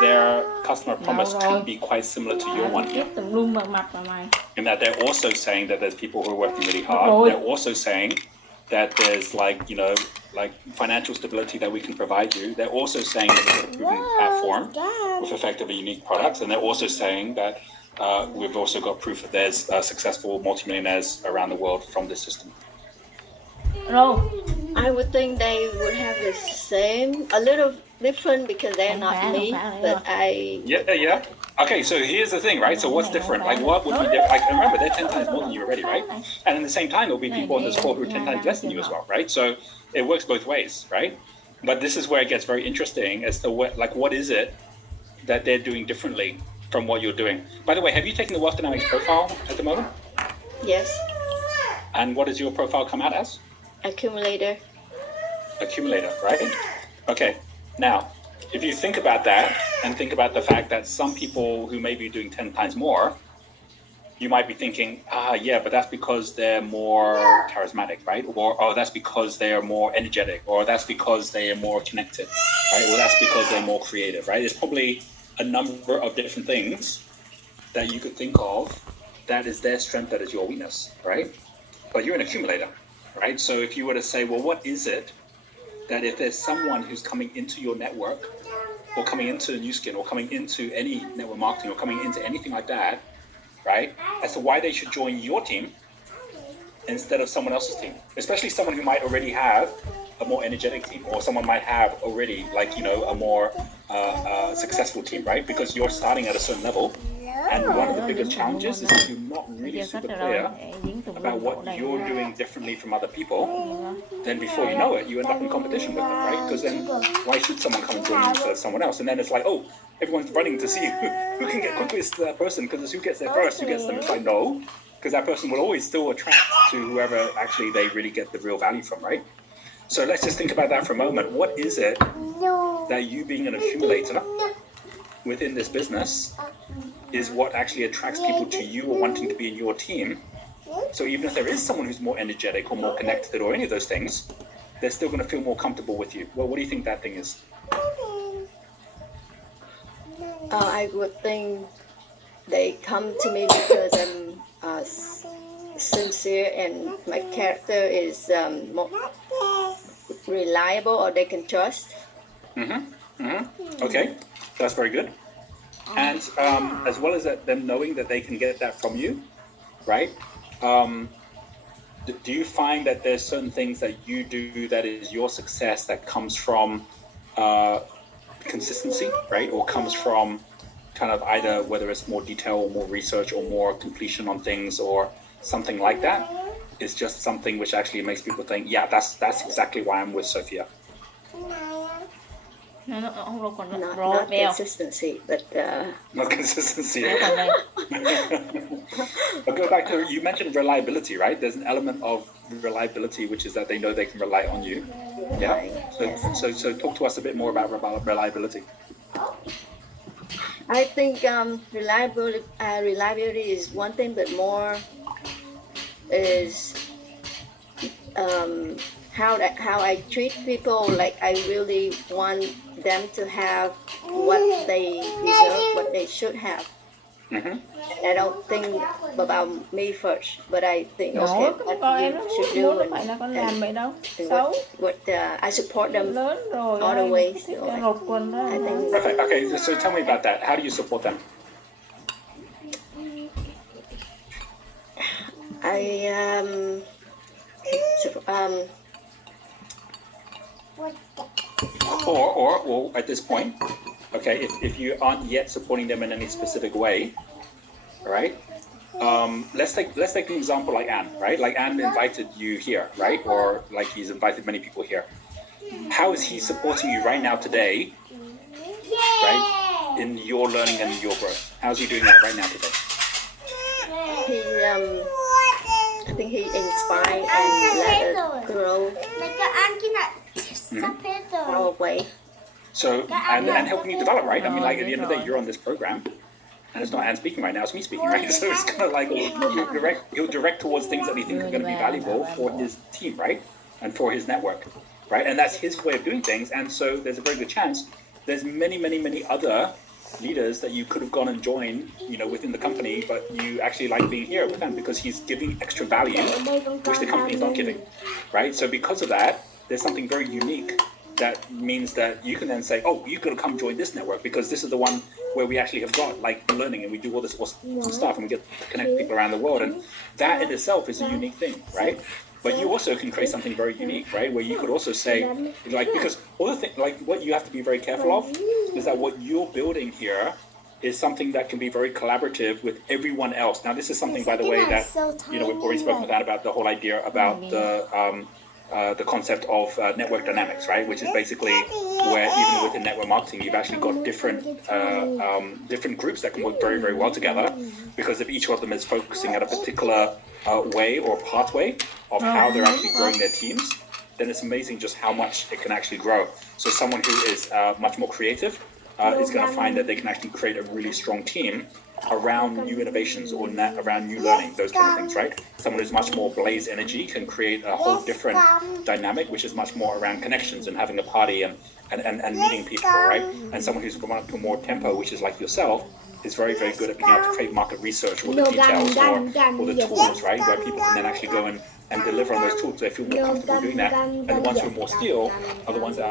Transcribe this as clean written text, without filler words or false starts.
their customer promise could be quite similar to your one here. In that they're also saying that there's people who are working really hard. They're also saying that there's like financial stability that we can provide you. They're also saying that we've got a proven platform with effectively unique products. And they're also saying that we've also got proof that there's successful multimillionaires around the world from this system. I would think they would have the same, a little different because they're not me, but I... Yeah. Okay, so here's the thing, right? So what's different? Like, what would be different? Like, remember, they're 10 times more than you already, right? And at the same time, there'll be people on this call who are 10 times less than you as well, right? So it works both ways, right? But this is where it gets very interesting as to what is it that they're doing differently from what you're doing. By the way, have you taken the Wealth Dynamics profile at the moment? Yes. And what does your profile come out as? Accumulator, right? Okay, now, if you think about that and think about the fact that some people who may be doing 10 times more, you might be thinking, yeah, but that's because they're more charismatic, right? Or that's because they are more energetic, or that's because they are more connected, right? Or that's because they're more creative, right? There's probably a number of different things that you could think of that is their strength, that is your weakness, right? But you're an accumulator, right? So if you were to say, well, what is it that if there's someone who's coming into your network or coming into New Skin or coming into any network marketing or coming into anything like that, right? As to why they should join your team instead of someone else's team, especially someone who might already have a more energetic team, or someone might have already a more successful team, right? Because you're starting at a certain level. And one of the biggest challenges is that you're not really super clear about what you're doing differently from other people. Then before you know it, you end up in competition with them, right? Because then why should someone come and join you instead of someone else? And then it's like, oh, everyone's running to see who can get quickest to that person, because who gets there first, who gets them. It's like, no, because that person will always still attract to whoever actually they really get the real value from, right? So let's just think about that for a moment. What is it that you being an accumulator within this business is what actually attracts people to you or wanting to be in your team? So even if there is someone who's more energetic or more connected or any of those things, they're still going to feel more comfortable with you. Well, what do you think that thing is? I would think they come to me because I'm sincere and my character is more reliable, or they can trust. Okay, that's very good. And as well as them knowing that they can get that from you, right? Do you find that there's certain things that you do that is your success that comes from consistency, right? Or comes from kind of either whether it's more detail or more research or more completion on things or something like that? It's just something which actually makes people think, yeah, that's exactly why I'm with Sophia. Not consistency, but not consistency. But go back to, you mentioned reliability, right? There's an element of reliability, which is that they know they can rely on you. Yeah. So talk to us a bit more about reliability. I think reliability is one thing, but more is how I treat people. Like I really want them to have what they deserve, what they should have. I don't think about me first, but I think okay, what you should do and what I support them all the way. So I think. Perfect. Okay, so tell me about that. How do you support them? Or at this point, okay, if you aren't yet supporting them in any specific way, right? Let's take an example like Anne, right? Like Anne invited you here, right? Or like he's invited many people here. How is he supporting you right now today, right? In your learning and your growth. How's he doing that right now today? I think he inspired and let us grow our way. So, and helping you develop, right? I mean, like at the end of the day, you're on this program, and it's not Anne speaking right now, it's me speaking, right? So it's kind of like he'll direct towards things that he thinks are going to be valuable for his team, right? And for his network, right? And that's his way of doing things. And so there's a very good chance there's many other leaders that you could have gone and joined, within the company, but you actually like being here with them because he's giving extra value, which the company is not giving, right? So because of that, there's something very unique that means that you can then say, oh, you could come join this network because this is the one where we actually have got like learning and we do all this awesome stuff and we get to connect people around the world. And that in itself is a unique thing, right? But you also can create something very unique, right? Where you could also say, like, because all the thing, like, what you have to be very careful of is that what you're building here is something that can be very collaborative with everyone else. Now, this is something, by the way, that we've already spoken about the whole idea about the concept of network dynamics, right? Which is basically where even within network marketing, you've actually got different groups that can work very, very well together because if each of them is focusing at a particular way or pathway of how they're actually growing their teams, then it's amazing just how much it can actually grow. So someone who is much more creative is going to find that they can actually create a really strong team around new innovations or around new learning, those kind of things, right? Someone who's much more blaze energy can create a whole different dynamic, which is much more around connections and having a party and meeting people, right? And someone who's got more tempo, which is like yourself, is very, very good at being able to create market research or the details or the tools, right? Where people can then actually go and deliver on those tools. They feel more comfortable doing that. And the ones who are more skilled are the ones that